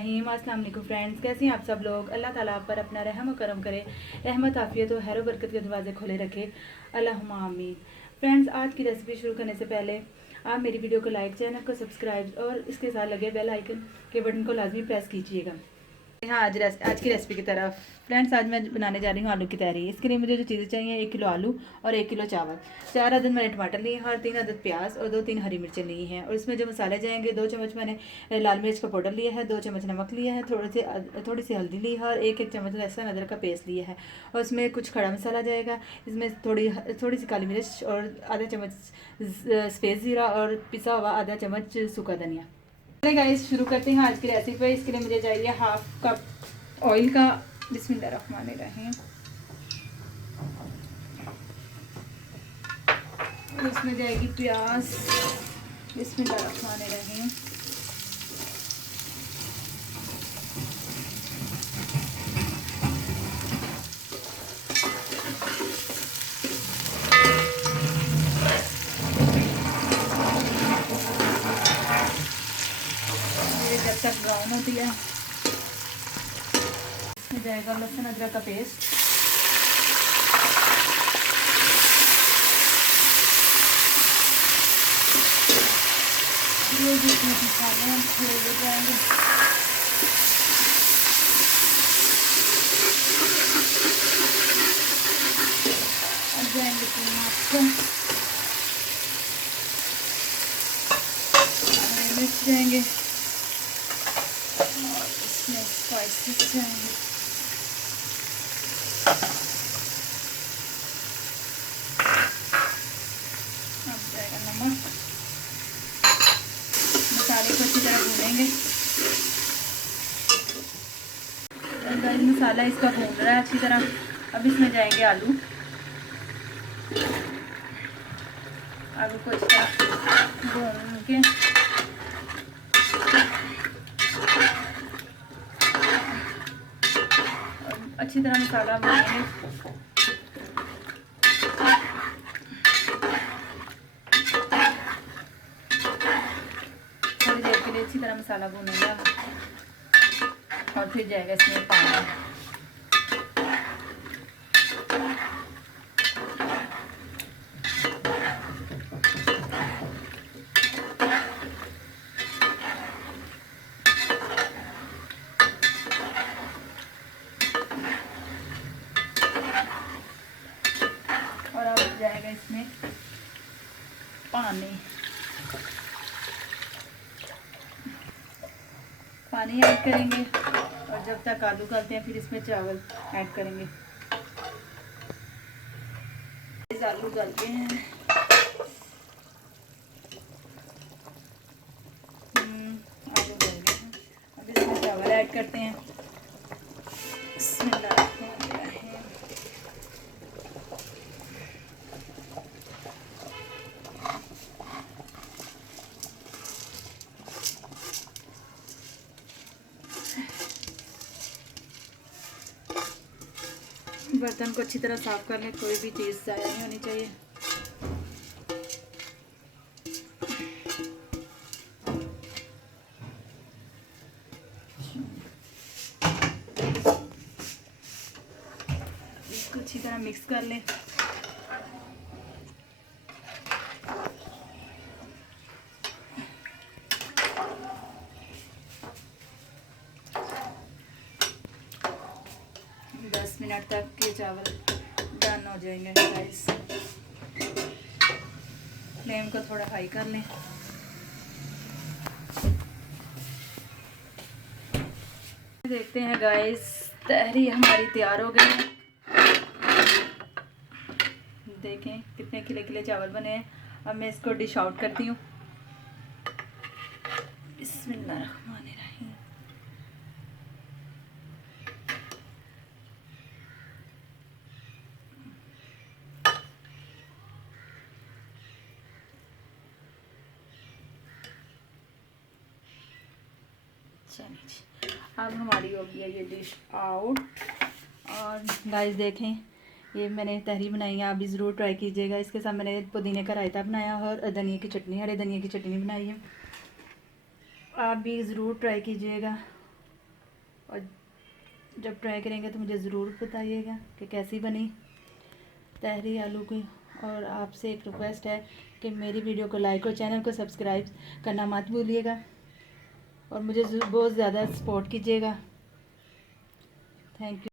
बिस्मिल्लाहिर्रहमानिर्रहीम। अस्सलाम वालेकुम फ्रेंड्स, कैसे हैं आप सब लोग। अल्लाह ताला आप पर अपना रहम व करम करे, रहमत आफियत और खैर बरकत के दरवाजे खोले रखे, अल्लाहुम्मा आमीन। फ्रेंड्स, आज की रेसिपी शुरू करने से पहले आप मेरी वीडियो को लाइक, चैनल को सब्सक्राइब और इसके साथ लगे बेल आइकन के बटन को लाजमी प्रेस कीजिएगा। हाँ, आज की रेसिपी की तरफ फ्रेंड्स, आज मैं बनाने जा रही हूँ आलू की तहरी। इसके लिए मुझे जो चीज़ें चाहिए, 1 किलो आलू और 1 किलो चावल, 4 अदद मैंने टमाटर लिए हैं और 3 अदद प्याज और 2-3 हरी मिर्चें ली हैं। और इसमें जो मसाले जाएंगे, 2 चम्मच मैंने लाल मिर्च का पाउडर लिया है, 2 चम्मच नमक लिया है, थोड़ी सी हल्दी ली है और 1 चम्मच लहसुन अदरक का पेस्ट लिया है। और इसमें कुछ खड़ा मसाला जाएगा, इसमें थोड़ी सी काली मिर्च और आधा चम्मच सफ़ेद ज़ीरा और पिसा हुआ आधा चम्मच सूखा धनिया। चलिए गाइस, शुरू करते हैं आज की रेसिपी। इसके लिए मुझे चाहिए 1/2 कप ऑयल का। बिस्मिल्लाहिर्रहमानिर्रहीम। इसमें जाएगी प्याज। बिस्मिल्लाहिर्रहमानिर्रहीम। जब तक ब्राउन होती है, इसमें जाएगा लहसुन अदरक का पेस्ट। जो जितने मसाले हैं छोड़े जाएंगे। अब जाएंगे टमाटर, मिर्च जाएंगे और इसमें स्पाइसेस जाएंगे। अब जाएगा नमक। मसाले को अच्छी तरह भूनेंगे। मसाला इसका भून रहा है अच्छी तरह। अब इसमें जाएंगे आलू। आलू को अच्छी तरह भून के अच्छी तरह मसाला भूनेंगे। थोड़ी देर के लिए अच्छी तरह मसाला भूनेंगे और फिर जाएगा इसमें पानी। और अब जाएगा इसमें पानी ऐड करेंगे। और जब तक आलू गलते हैं, फिर इसमें चावल ऐड करेंगे। आलू गलते हैं। आलू गल गए हैं। अब इसमें चावल ऐड करते हैं। बर्तन को अच्छी तरह साफ कर लें, कोई भी चीज़ ज़ाया नहीं होनी चाहिए। इसको अच्छी तरह मिक्स कर लें। मिनट तक ये चावल डन हो जाएंगे गाइस। फ्लेम को थोड़ा हाई कर लें। देखते हैं गाइस, तहरी हमारी तैयार हो गई है। देखें कितने खिले खिले चावल बने हैं। अब मैं इसको डिश आउट करती हूँ। बिस्मिल्लाहिर्रहमानिर्रहीम। अब हमारी हो गई है ये डिश आउट। और गाइस देखें, ये मैंने तहरी बनाई है, आप भी ज़रूर ट्राई कीजिएगा। इसके साथ मैंने पुदीने का रायता बनाया और धनिया की चटनी, हरे धनिया की चटनी बनाई है। आप भी ज़रूर ट्राई कीजिएगा। और जब ट्राई करेंगे तो मुझे ज़रूर बताइएगा कि कैसी बनी तहरी आलू की। और आपसे एक रिक्वेस्ट है कि मेरी वीडियो को लाइक और चैनल को सब्सक्राइब करना मत भूलिएगा और मुझे बहुत ज़्यादा सपोर्ट कीजिएगा। Thank you.